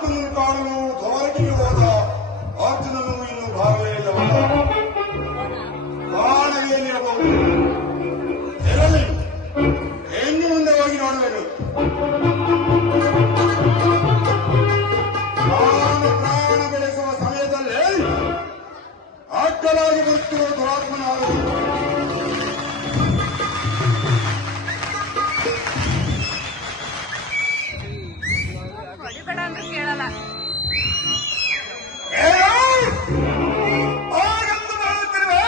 ಪರಮಾತ್ಮನನ್ನು ಕಾಣಲು ದ್ವಾರಕೆಗೆ ಹೋದ ಅರ್ಜುನನು ಇನ್ನು ಭಾಗವೇ ಇಲ್ಲವಲ್ಲ. ಕಾಣವೇನಿರಬಹುದು. ಇರಲಿ, ಇನ್ನು ಮುಂದೆ ಹೋಗಿ ನೋಡಬೇಕು. ನಾನು ಪ್ರಾಣ ಬೆಳೆಸುವ ಸಮಯದಲ್ಲಿ ಅಡ್ಡಲಾಗಿ ಬರುತ್ತಿರುವ ದುರಾತ್ಮನಾದರು. ಕೇಳಲ್ಲ ಆಗಂದು ಮಾಡುತ್ತಿರುವೆ.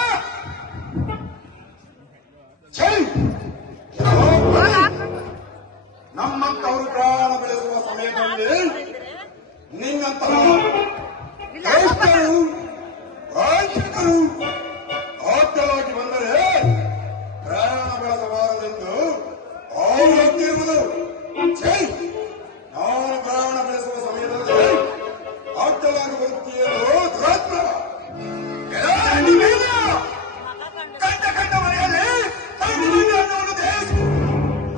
ನಮ್ಮಂತವರು ಪ್ರಾಣ ಬೆಳೆಸುವ ಸಮಯದಲ್ಲಿ ನಿನ್ನಂತಹ ವಂಚಕರು ಅಡ್ಡಲಾಗಿ ಬಂದರೆ ಪ್ರಾಣ ಬೆಳೆಸಬಾರದೆಂದು ಅವರು ಹೊತ್ತಿರುವುದು. ನಾನು ಪ್ರಾಣ ಬೆಳೆಸುವ ಸಮಯದಲ್ಲಿ ಅಡ್ಡಲಾಗಿ ಬರುತ್ತೀಯೋ ದುರಾತ್ಮ. ಕಂಡ ಕಂಡ ಮನೆಯಲ್ಲಿ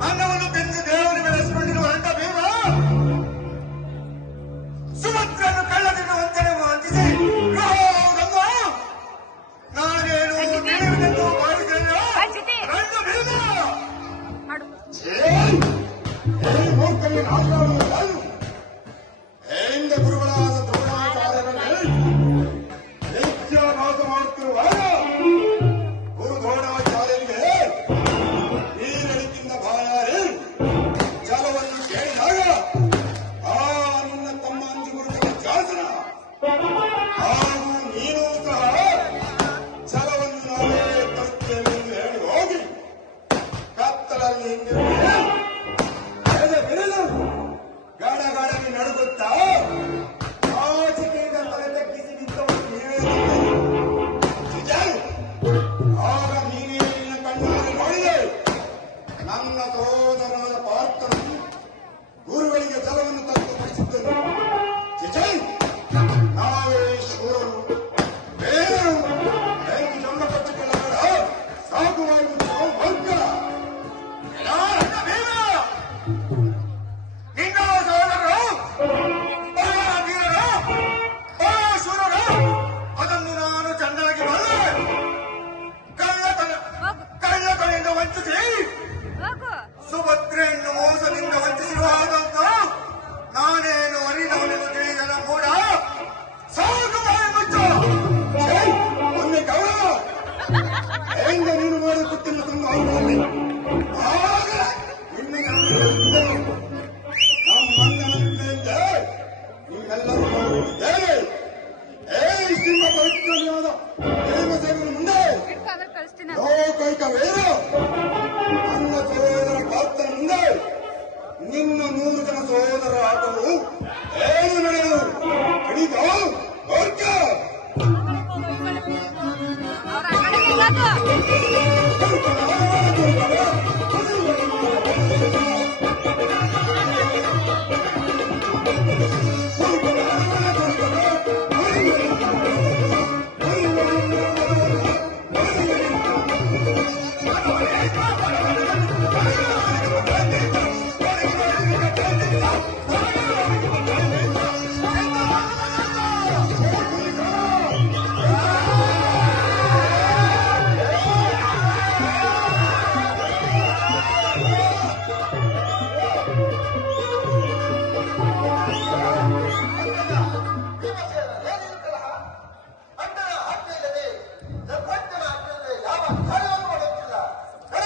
ಅನ್ನವನ್ನು ತಿಂದು ದೇವರು ಬೆಳೆಸಿಕೊಂಡಿರುವ ಅಂಟ ಭೀಮ ಸುಮತ್ರನ್ನು ಕಳ್ಳದಿಂದ ವಂಚನೆ ವಂಚಿಸಿ ನಾನೇನು ನೀಡುವುದೆಂದು ಭಾವಿಸಿದೆಯೋ ಕಂಡು ಭೀಮ ಮೂರ್ಖನಿಗೆ ನಾಶವಾಗುವುದು ಯಾರು? ಹಿಂದ ಗುರುಗಳಾದ ದ್ರೋಣಾಚಾರ್ಯರಲ್ಲಿ ನಿತ್ಯಾಭಾಸ ಮಾಡುತ್ತಿರುವಾಗ ಗುರು ದ್ರೋಣಾಚಾರ್ಯರಿಗೆ ನೀರಡಿಕಿಂದ ಬಾಯಾರಿ ಜಲವನ್ನು ಕೇಳಿದಾಗ ಆ ನಿನ್ನ ತಮ್ಮ ಅಂಜುಗುರುಗಳ ಶಾಸನ ಹಾಗೂ ನೀನು ಸಹ ಜಲವನ್ನು ನಾವೇ ತರುತ್ತೇವೆ ಎಂದು ಹೇಳಿ ಹೋಗಿ ಕತ್ತಲಲ್ಲಿ ಹಿಂದಿರುಗಿ ಗಾಢಗಾಢಗೆ ನಡುಗುತ್ತಾ ಆಚಿಕೆಯಿಂದ ತಲೆ ತಗ್ಗಿಸಿ ನಿಂತವರು ನೀವೇ. ಆಗ ನೀನೇ ನಿನ್ನ ಕಣ್ಣಾರೆ ನೋಡಿದೆ ನನ್ನ ಸಹೋದರನಾದ ಪಾರ್ಥನು ಗುರುಗಳಿಗೆ ಜಲವನ್ನು ತಂದು ಕುಡಿಸಿದ್ದನು. ನಾವೇ ಶೂರರು, ಬೇರು ಎಂದು ಜಂಬ ಕಚ್ಚಿಕೊಳ್ಳಬೇಡ. ಸಾಗುವಾಗುವುದು ವರ್ಗ ನಿನ್ನ ಸಹೋದರರು ಶೂರರು. ಅದನ್ನು ನಾನು ಚೆನ್ನಾಗಿ ಬರಲೆ ಕಳ್ಳತನದಿಂದ ವಂಚಿಸಿ ಸುಭದ್ರೆಯನ್ನು ಮೋಸದಿಂದ ವಂಚಿಸಿರುವಾಗಂತೂ ನಾನೇನು ಅರಿದವನೆಂದು ತಿಳಿದನ ಕೂಡ ಸಾಕು ಮುಚ್ಚ. ಮೊನ್ನೆ ಗೌರವ ಹೆಂಗ ನೀನು ಮಾಡುತ್ತಿಲ್ಲ ತಂದು ಅವರಲ್ಲಿ ಆಗ ನಮ್ಮಂದನಂತೆ ನಿಮ್ಮೆಲ್ಲರೂ ನೋಡಿದ್ದೇವೆ. ಸಿಂಹ ಪವಿತ್ರನಾದ ದೇವಸೇವನ ಮುಂದೆ ಲೋಕೈಕ ವೇದ ನನ್ನ ಸಹೋದರ ಪಾತ್ರ ಮುಂದೆ ನಿನ್ನ 100 ಜನ ಸಹೋದರ ಆಟವು ಏನು ನಡೆಯಲು ಹಿಡಿದ ವರ್ಗ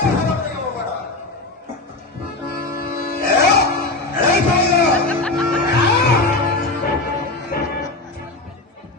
ಯಾವ